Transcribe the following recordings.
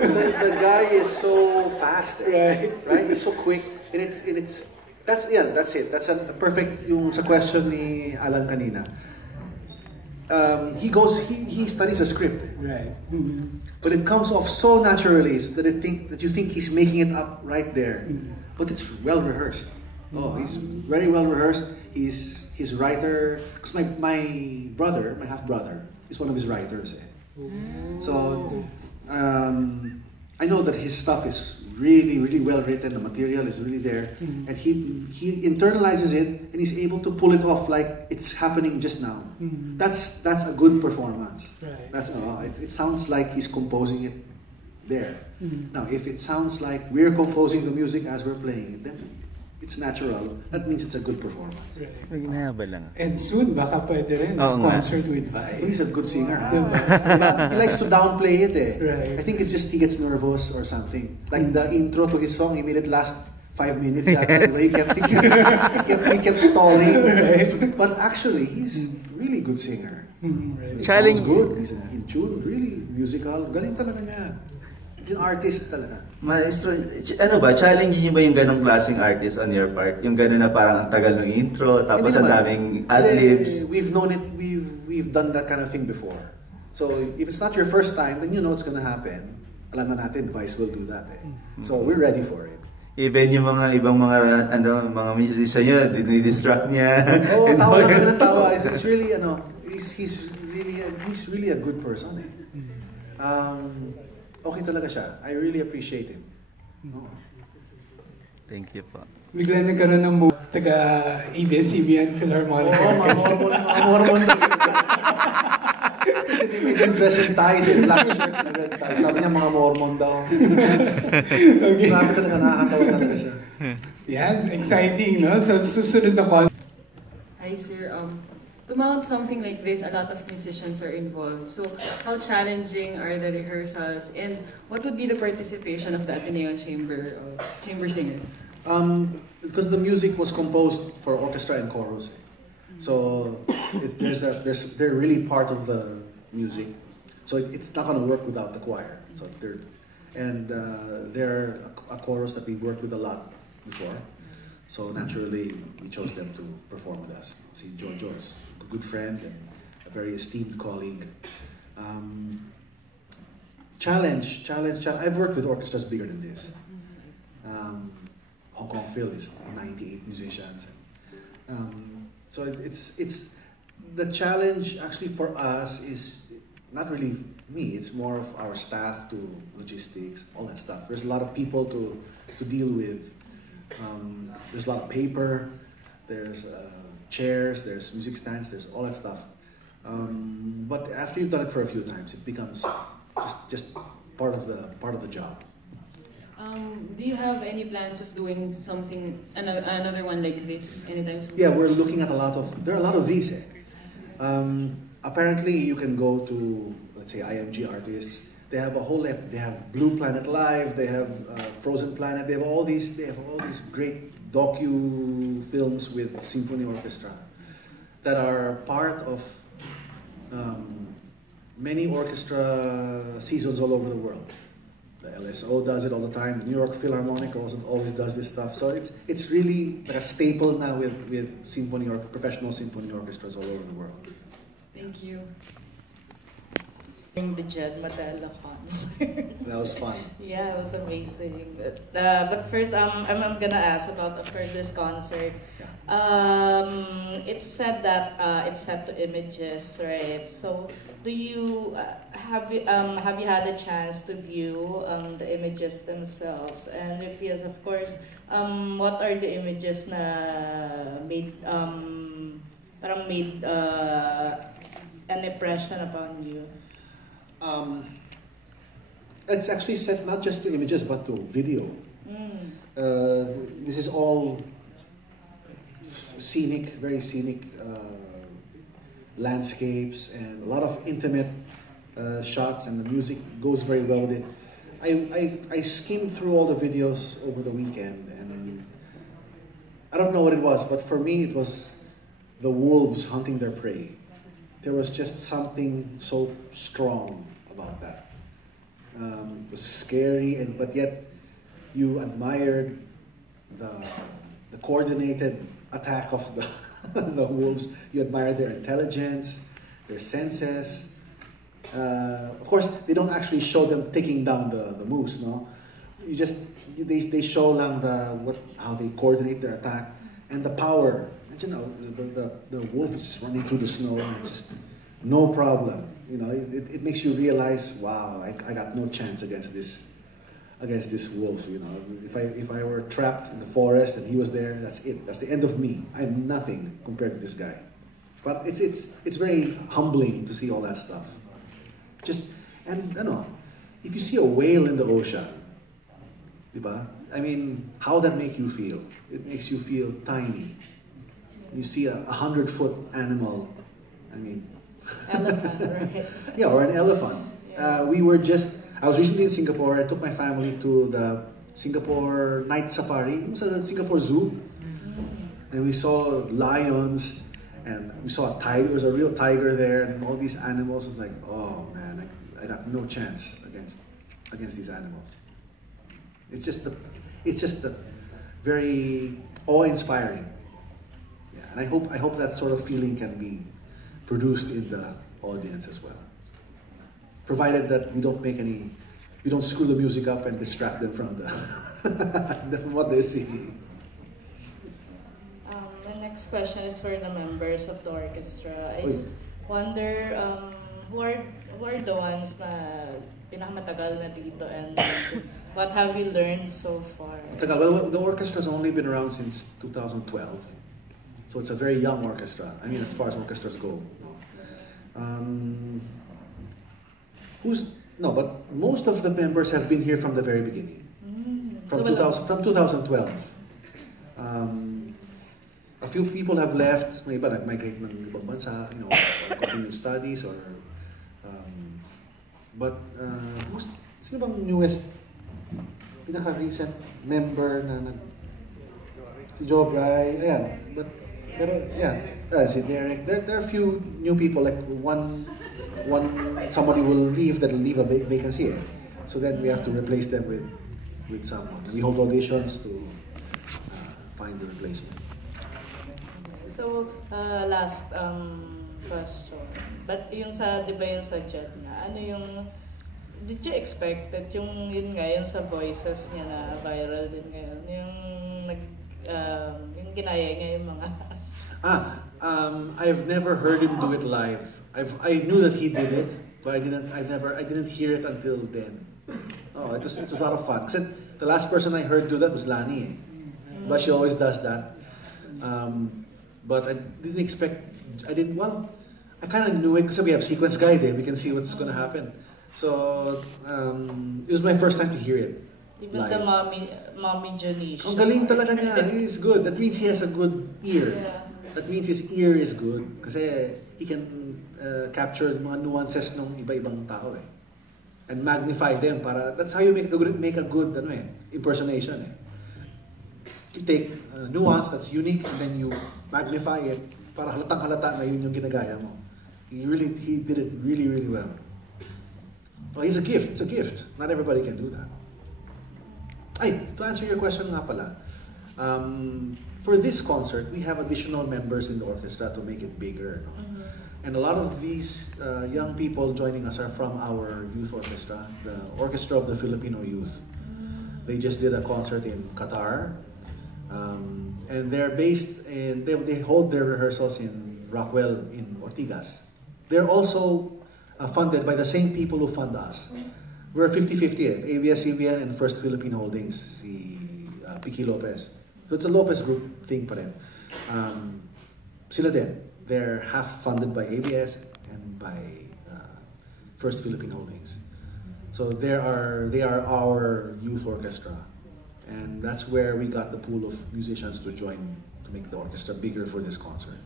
The guy is so fast, right? He's so quick, and that's it. That's a perfect yung sa question ni Alan kanina. He studies a script, right? But it comes off so naturally that you think he's making it up right there, but it's well rehearsed. Oh, he's very well rehearsed. His writer, because my brother, my half brother, is one of his writers. So I know that his stuff is really well written. The material is really there, and he internalizes it and he's able to pull it off like it's happening just now. That's a good performance. Right. That's it sounds like he's composing it there. Now, if it sounds like we're composing the music as we're playing it, then it's natural. That means it's a good performance. Right. And soon, baka pwede rin concert with Vice. He's a good singer. He likes to downplay it. Right. I think it's just he gets nervous or something. Like the intro to his song, he made it last 5 minutes. Yes. He kept stalling. Right. But actually, he's really good singer. Right. He sounds good. He's in tune. Really musical. Galing talaga niya. He's an artist talaga. Maestro, ano ba, challenge niyo ba yung ganong klaseng artist on your part? Yung ganon na parang ang tagal ng intro, tapos ang daming ad-libs? We've known it, we've done that kind of thing before. So if it's not your first time, then you know it's gonna happen. Alam na natin, Vice will do that. So we're ready for it. Even yung mga ibang mga musician niya, dinidistract niya. Oh, tawa lang kami ng tawa. It's really, he's really a good person. Okay talaga siya. I really appreciate him. Thank you po. Bigla nagkaroon ng taga Abs-Cbn Philharmonic Orchestra. Mga Mormon daw sila. Kasi they made them dress in ties and black shirts and red ties. Sabi niya mga Mormon daw. Okay. Grabe talaga, nakakatawa talaga siya. Yan, exciting, no? So, susunod na concert. Hi, sir. To mount something like this, a lot of musicians are involved. So, how challenging are the rehearsals, and what would be the participation of the Ateneo Chamber of Chamber Singers? Because the music was composed for orchestra and chorus, so they're really part of the music. So it's not going to work without the choir. So they're a chorus that we worked with a lot before. So naturally, we chose them to perform with us. See, Jojo's a good friend and a very esteemed colleague. Challenge. I've worked with orchestras bigger than this. Hong Kong Phil is 98 musicians. So it's the challenge actually for us is not really me. It's more of our staff to logistics, all that stuff. There's a lot of people to deal with. There's a lot of paper, there's chairs, there's music stands, there's all that stuff. But after you've done it for a few times, it becomes just part of the job. Do you have any plans of doing something, another one like this anytime soon? Yeah, we're looking at there are a lot of these. Apparently you can go to, let's say, IMG artists. They have they have Blue Planet Live, they have Frozen Planet, they have all these great docu films with symphony orchestra that are part of many orchestra seasons all over the world. The LSO does it all the time, the New York Philharmonic also always does this stuff. So it's really like a staple now with symphony or professional symphony orchestras all over the world. Thank you. The Jed Madela concert. That was fun. Yeah, it was amazing. But first, I'm gonna ask about, of course, this concert. Yeah. It's said that it's set to images, right? So, do you have you had a chance to view the images themselves? And if yes, of course, what are the images na made parang made an impression upon you? It's actually set not just to images but to video. This is all scenic, very scenic landscapes and a lot of intimate shots, and the music goes very well with it. I skimmed through all the videos over the weekend, and I don't know what it was, but for me it was the wolves hunting their prey. There was just something so strong about that. It was scary, but yet you admired the coordinated attack of the wolves. You admired their intelligence, their senses. Of course, they don't actually show them taking down the moose, no? They show lang how they coordinate their attack and the power. And, you know, the wolf is just running through the snow and it's just no problem. You know, it makes you realize, wow, I got no chance against this wolf. You know, if I were trapped in the forest and he was there, that's it. That's the end of me. I'm nothing compared to this guy. But it's very humbling to see all that stuff. And you know, if you see a whale in the ocean, diba? I mean, how that make you feel? It makes you feel tiny. You see a 100-foot animal. I mean. Elephant, right? Yeah, or an elephant. Yeah. I was recently in Singapore. I took my family to the Singapore night safari. It was the Singapore Zoo. And we saw lions, and we saw a tiger. There was a real tiger there, and all these animals. I was like, oh man, I got no chance against these animals. It's just the very awe-inspiring. Yeah, and I hope that sort of feeling can be produced in the audience as well. Provided that we don't screw the music up and distract them from from what they're seeing. The next question is for the members of the orchestra. I just wonder, who are the ones na pinakamatagal na dito, and what have you learned so far? Well, the orchestra's only been around since 2012. So it's a very young orchestra. I mean, as far as orchestras go, no. But most of the members have been here from the very beginning. From 2012. A few people have left, may iba nag-migrate ng ibang bansa, you know, continued studies or sino bang newest pinaka-recent member na si Joe Bry, ayan, si Derek. There are a few new people, like somebody will leave that'll leave a vacancy, so then we have to replace them with someone, and we hold auditions to find the replacement. So, last question. But yung di ba yung sa jet na, did you expect that yun sa voices niya na viral din ngayon, yung ginaya niya yung mga... I've never heard him do it live. I knew that he did it, but I didn't hear it until then. Oh, it was a lot of fun. Kasi the last person I heard do that was Lani, but she always does that. But I didn't expect. I kind of knew it because we have sequence guide there. We can see what's going to happen. So it was my first time to hear it. Even live. the mommy Janice. Ang galing talaga niya. He's good. That means he has a good ear. Yeah. That means his ear is good. Kasi he can capture mga nuances ng iba-ibang tao and magnify them. That's how you make a good impersonation. You take a nuance that's unique and then you magnify it para halatang-halata na yun yung ginagaya mo. He did it really, really well. Well, he's a gift. It's a gift. Not everybody can do that. To answer your question nga pala, for this concert, we have additional members in the orchestra to make it bigger. No? And a lot of these young people joining us are from our youth orchestra, the Orchestra of the Filipino Youth. They just did a concert in Qatar. And they're based in, they hold their rehearsals in Rockwell in Ortigas. They're also funded by the same people who fund us. We're 50-50, Abs-Cbn and First Philippine Holdings, si Piqui Lopez. So it's a Lopez Group thing pa rin. Sila din, they're half funded by ABS and by First Philippine Holdings. So they are our youth orchestra. And that's where we got the pool of musicians to join to make the orchestra bigger for this concert.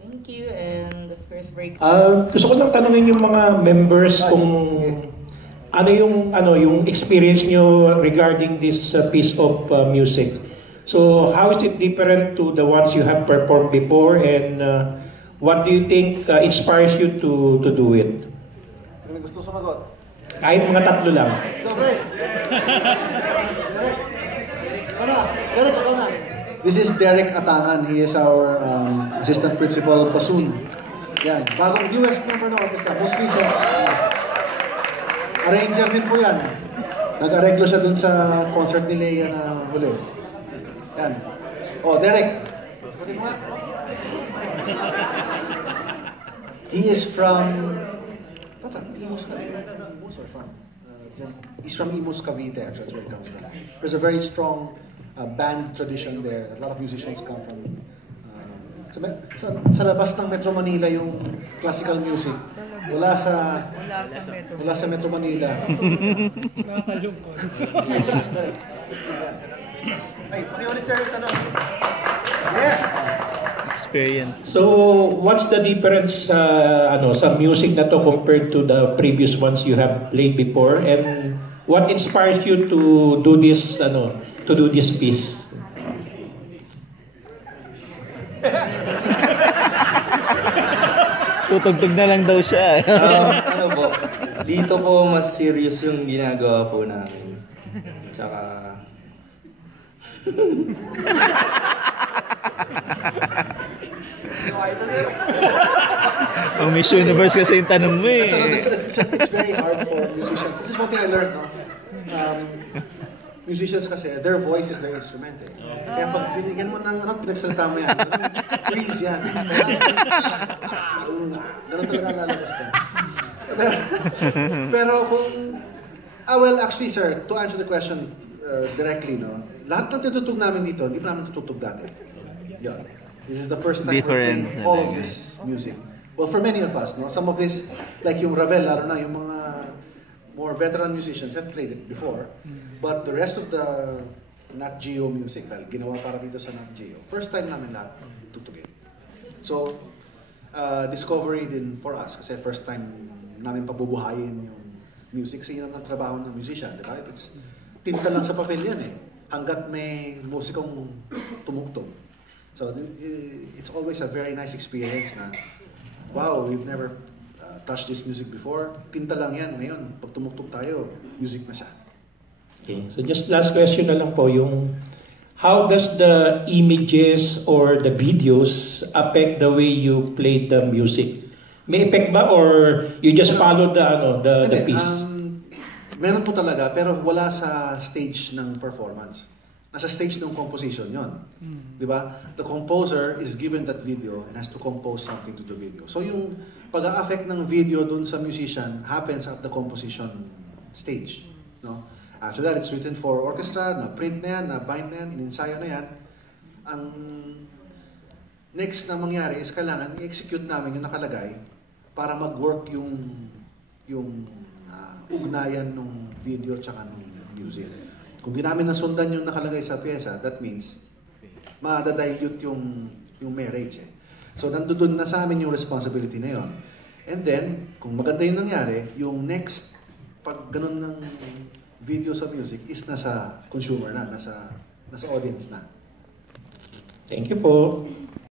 Thank you, and the first break. Gusto ko lang tanungin yung mga members kung yung experience nyo regarding this piece of music. So how is it different to the ones you have performed before, and what do you think inspires you to do it? Sino gusto sumagot? Kahit mga tatlo lang. Go, Fred. Derek, ikaw na. This is Derek Atangan. He is our assistant principal bassoon. Yan. Bagong newest member ng orchestra. Most recent. Arranger din po yan. Nag-areglo siya dun sa concert ni Leia na huli. Yan. Oh, Derek. Sagutin mo nga. He is from... What's that? Imus or from? He's from Imus, Cavite, actually. That's where he comes from. There's a very strong band tradition there. A lot of musicians come from... sa labas ng Metro Manila yung classical music. Wala sa Metro Manila. Ay, pakiulit sir yung tanong. Yeah. Experience. So, what's the difference sa music na to compared to the previous ones you have played before, and what inspires you to do this piece? Tutugtog na lang daw siya. Ano po, dito po mas serious yung ginagawa po namin. Tsaka... Ang Miss Universe kasi yung tanong mo eh. It's very hard for musicians. This is one thing I learned, no? Musicians kasi, their voice is their instrument eh. Kaya pag binigyan mo ng pinagsalita mo yan, freeze yan. Ganun talaga ang lalabas ka. Pero kung... well, actually sir, to answer the question directly, no? Lahat ng tinutug namin dito, hindi pa namin tutugtog dati. Yan. This is the first time we're playing all of this music. Well, for many of us, no? Some of this, like yung Ravel, lalo na, yung mga more veteran musicians have played it before. But the rest of the Nat Geo music, dahil ginawa para dito sa Nat Geo, first time namin lahat tutugin. So, discovery din for us, kasi first time namin pabubuhayin yung music, kasi yun ang trabaho ng musician, di ba? It's tinta lang sa papel yan eh, hanggat may musikong tumugtog. So, it's always a very nice experience na, wow, we've never touched this music before. Tinta lang yan. Ngayon, pag tumugtog tayo, music na siya. Okay. So just last question na lang po, yung how does the images or the videos affect the way you play the music? May effect ba or you just follow the piece? Meron po talaga, pero wala sa stage ng performance. Nasa stage ng composition yon, di ba? The composer is given that video and has to compose something to the video. So yung pag-a-affect ng video dun sa musician happens at the composition stage, no? After that, it's written for orchestra, na-print na yan, na-bind na yan, in-ensayo na yan. Ang next na mangyari is kailangan i-execute namin yung nakalagay para mag-work yung ugnayan ng video tsaka ng music. Kung di namin nasundan yung nakalagay sa pyesa, that means ma-dilute yung marriage eh. So nandoon na sa amin yung responsibility na yon. And then, kung maganda yung nangyari, yung next pag ganun ng video sa music is nasa consumer na, nasa audience na. Thank you po.